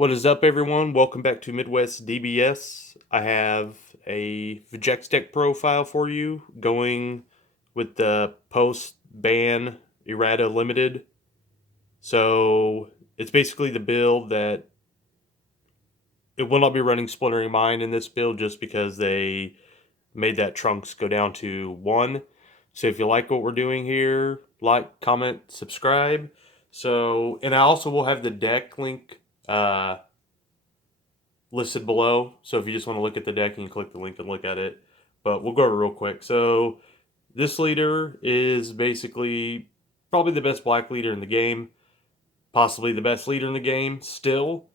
What is up, everyone? Welcome back to Midwest DBS. I have a Vegeks deck profile for you going with the post ban errata limited. So it's basically the build that it will not be running Splintering Mind in this build just because they made that Trunks go down to 1. So if you like what we're doing here, like, comment, subscribe. And I also will have the deck link listed below. So if you just want to look at the deck, you can click the link and look at it. But we'll go over it real quick. So this leader is basically probably the best black leader in the game. Possibly the best leader in the game still,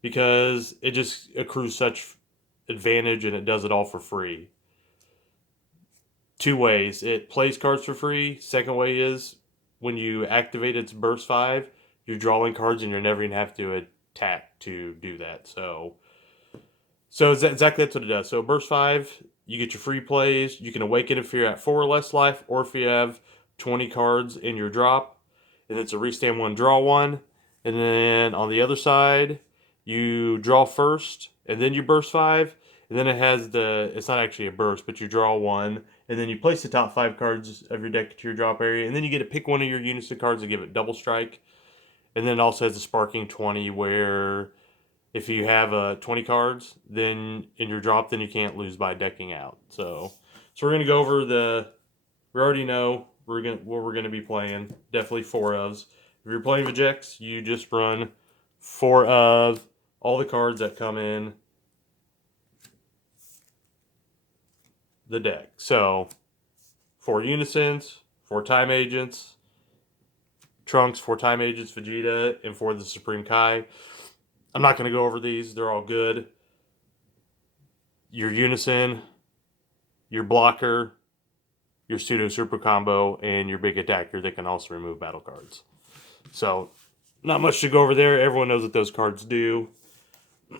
because it just accrues such advantage and it does it all for free. Two ways. It plays cards for free. Second way is when you activate its burst 5, you're drawing cards and you're never going to have to attack to do that. So exactly that's what it does. So burst 5, you get your free plays. You can awaken if you're at 4 or less life, or if you have 20 cards in your drop. And it's a restand 1, draw 1. And then on the other side, you draw first, and then you burst 5. And then it has it's not actually a burst, but you draw 1. And then you place the top 5 cards of your deck to your drop area. And then you get to pick one of your unison cards and give it double strike. And then it also has a sparking 20 where if you have 20 cards, then in your drop, then you can't lose by decking out. So we're gonna go over we already know what we're gonna be playing. Definitely 4 ofs. If you're playing Vegeks, you just run 4 of all the cards that come in the deck. So 4 unisons, 4 time agents, Trunks, 4 time agents, Vegeta, and 4 the Supreme Kai. I'm not going to go over these. They're all good. Your unison, your blocker, your pseudo super combo, and your big attacker that can also remove battle cards. So not much to go over there. Everyone knows what those cards do.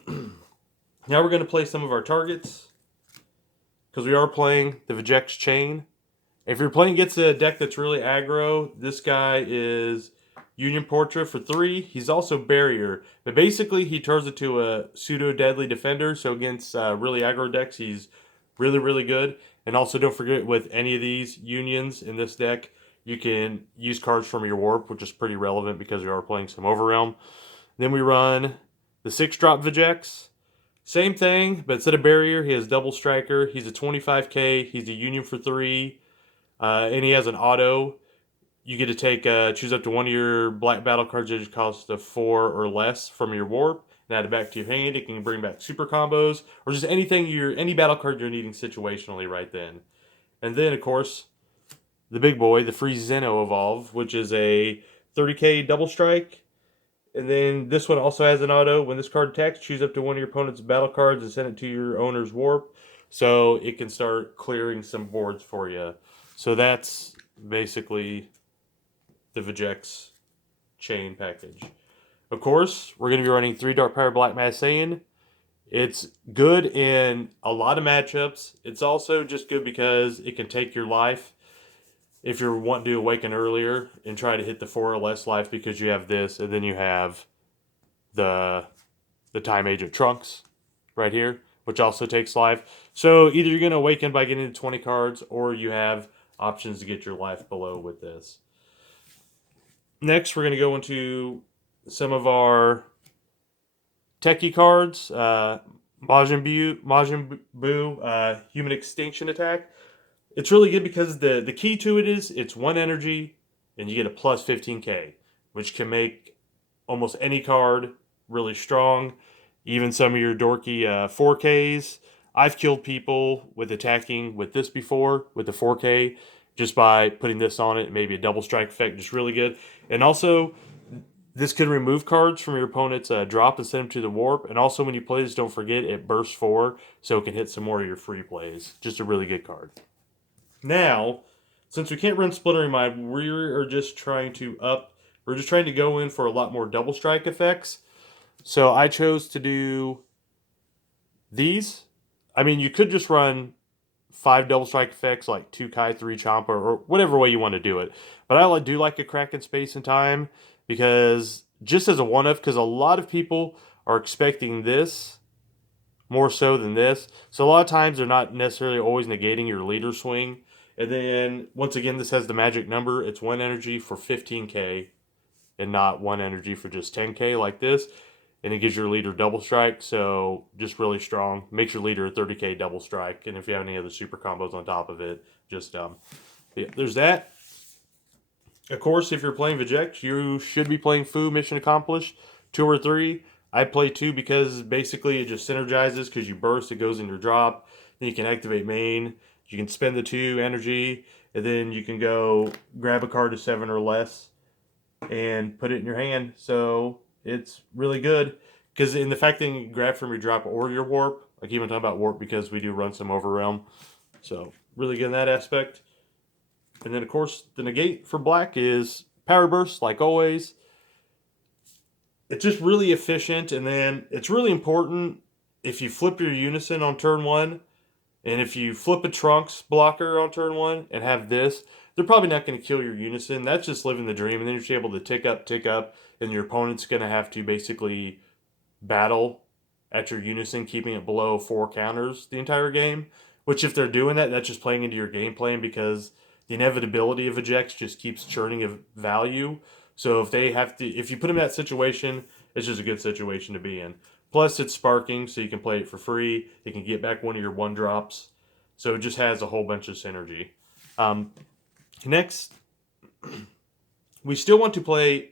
Now we're going to play some of our targets, because we are playing the Vegeks chain. If you're playing against a deck that's really aggro, this guy is Union Portrait for 3. He's also Barrier. But basically, he turns into a pseudo-deadly defender. So against really aggro decks, he's really, really good. And also, don't forget, with any of these unions in this deck, you can use cards from your Warp, which is pretty relevant because we are playing some Overrealm. Then we run the 6-drop Vegeks. Same thing, but instead of Barrier, he has Double Striker. He's a 25k. He's a Union for 3. And he has an auto. You get to choose up to one of your black battle cards that cost a 4 or less from your Warp and add it back to your hand. It can bring back super combos or just any battle card you're needing situationally right then. And then, of course, the big boy, the free Zeno Evolve, which is a 30k double strike. And then this one also has an auto. When this card attacks, choose up to one of your opponent's battle cards and send it to your owner's Warp. So it can start clearing some boards for you. So that's basically the Vegeks chain package. Of course, we're going to be running 3 Dark Power Black Mass Saiyan. It's good in a lot of matchups. It's also just good because it can take your life if you're wanting to awaken earlier and try to hit the 4 or less life, because you have this, and then you have the Time Agent Trunks right here, which also takes life. So either you're going to awaken by getting the 20 cards, or you have options to get your life below with this. Next, we're going to go into some of our techie cards. Majin Buu, Human Extinction Attack. It's really good because the key to it is it's 1 energy and you get a plus 15k, which can make almost any card really strong. Even some of your dorky 4ks. I've killed people with attacking with this before, with the 4k, just by putting this on it. Maybe a double strike effect, just really good. And also, this can remove cards from your opponent's drop and send them to the Warp. And also, when you play this, don't forget it bursts 4, so it can hit some more of your free plays. Just a really good card. Now, since we can't run Splintering Mind, we're just trying to go in for a lot more double strike effects. So I chose to do these. I mean, you could just run 5 double strike effects, like 2 Kai, 3 Champa, or whatever way you want to do it. But I do like a Crack in Space and Time, because just as a one-off, because a lot of people are expecting this more so than this. So a lot of times they're not necessarily always negating your leader swing. And then once again, this has the magic number. It's 1 energy for 15k and not 1 energy for just 10k like this. And it gives your leader double strike, so just really strong. Makes your leader a 30k double strike. And if you have any other super combos on top of it, just yeah, there's that. Of course, if you're playing Vegeks, you should be playing Fu Mission Accomplished 2 or 3. I play 2 because basically it just synergizes because you burst, it goes in your drop. Then you can activate main. You can spend the 2 energy, and then you can go grab a card to 7 or less and put it in your hand. So it's really good because in the fact that you can grab from your drop or your warp. I keep on talking about warp because we do run some overrealm. So really good in that aspect. And then, of course, the negate for black is power burst, like always. It's just really efficient, and then it's really important if you flip your unison on turn 1, and if you flip a trunks blocker on turn 1 and have this, they're probably not going to kill your unison. That's just living the dream, and then you're able to tick up, and your opponent's going to have to basically battle at your unison, keeping it below 4 counters the entire game. Which, if they're doing that, that's just playing into your game plan because the inevitability of ejects just keeps churning of value. So if you put them in that situation, it's just a good situation to be in. Plus, it's sparking, so you can play it for free. You can get back one of your 1-drops. So it just has a whole bunch of synergy. Next, we still want to play.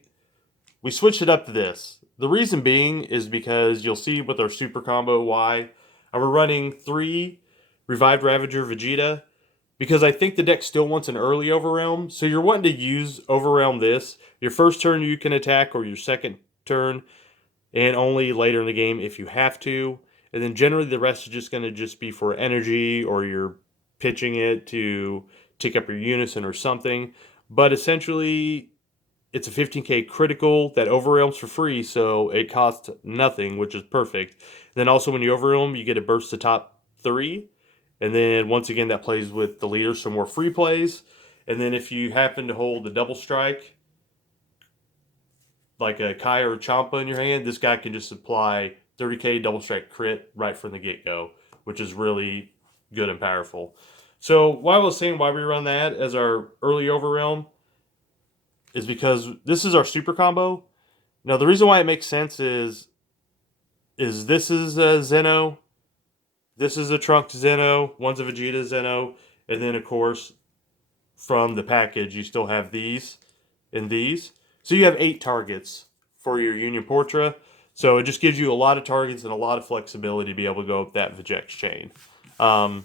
We switched it up to this. The reason being is because you'll see with our super combo why. We're running 3 Revived Ravager Vegeta, because I think the deck still wants an early Overwhelm. So you're wanting to use Overwhelm this. Your first turn you can attack, or your second turn, and only later in the game if you have to. And then generally the rest is just going to just be for energy, or you're pitching it to tick up your unison or something. But essentially, it's a 15k critical that overwhelms for free, so it costs nothing, which is perfect. Then also when you overwhelm, you get to burst the top 3. And then once again, that plays with the leader, so more free plays. And then if you happen to hold the double strike, like a Kai or a Champa in your hand, this guy can just apply 30k double strike crit right from the get-go, which is really good and powerful. So why I was saying why we run that as our early overwhelm is because this is our super combo. Now the reason why it makes sense is this is a Zeno. This is a Trunks Zeno, one's a Vegeta Zeno, and then of course from the package you still have these and these. So you have 8 targets for your Union Portra. So it just gives you a lot of targets and a lot of flexibility to be able to go with that Vegeks chain. Another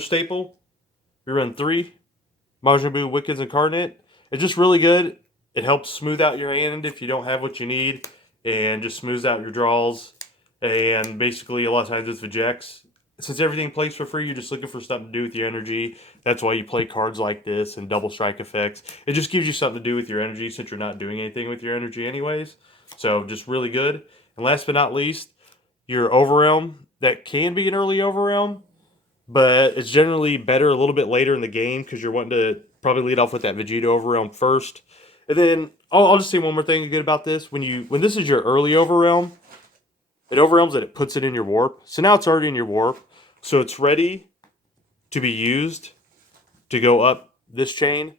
staple, we run 3 Majin Buu Wickeds Incarnate. It's just really good. It helps smooth out your hand if you don't have what you need, and just smooths out your draws. And basically, a lot of times with Vegeks, since everything plays for free, you're just looking for something to do with your energy. That's why you play cards like this and double strike effects. It just gives you something to do with your energy since you're not doing anything with your energy anyways. So just really good. And last but not least, your Overwhelm. That can be an early Overwhelm, but it's generally better a little bit later in the game because you're wanting to probably lead off with that Vegeta Overwhelm first. And then I'll just say one more thing good about this. When this is your early Overwhelm, it overwhelms it, it puts it in your warp. So now it's already in your warp. So it's ready to be used to go up this chain.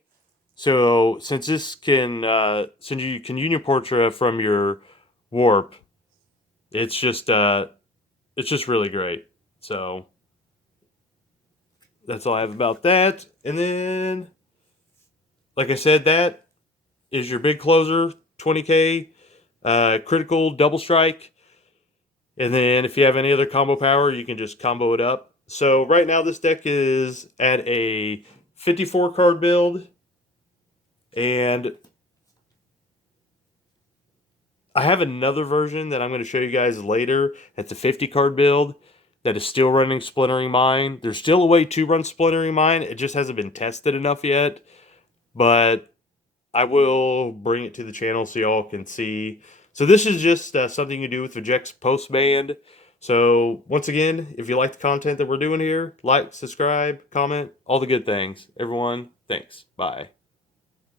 So since this can, since you can Union Portra from your warp, it's just really great. So that's all I have about that. And then, like I said, that is your big closer, 20k, critical double strike. And then if you have any other combo power, you can just combo it up. So right now this deck is at a 54 card build. And I have another version that I'm going to show you guys later. It's a 50 card build that is still running Splintering Mind. There's still a way to run Splintering Mind. It just hasn't been tested enough yet. But I will bring it to the channel so y'all can see. So this is just something you do with Vegeks post-band. So once again, if you like the content that we're doing here, like, subscribe, comment, all the good things. Everyone, thanks. Bye.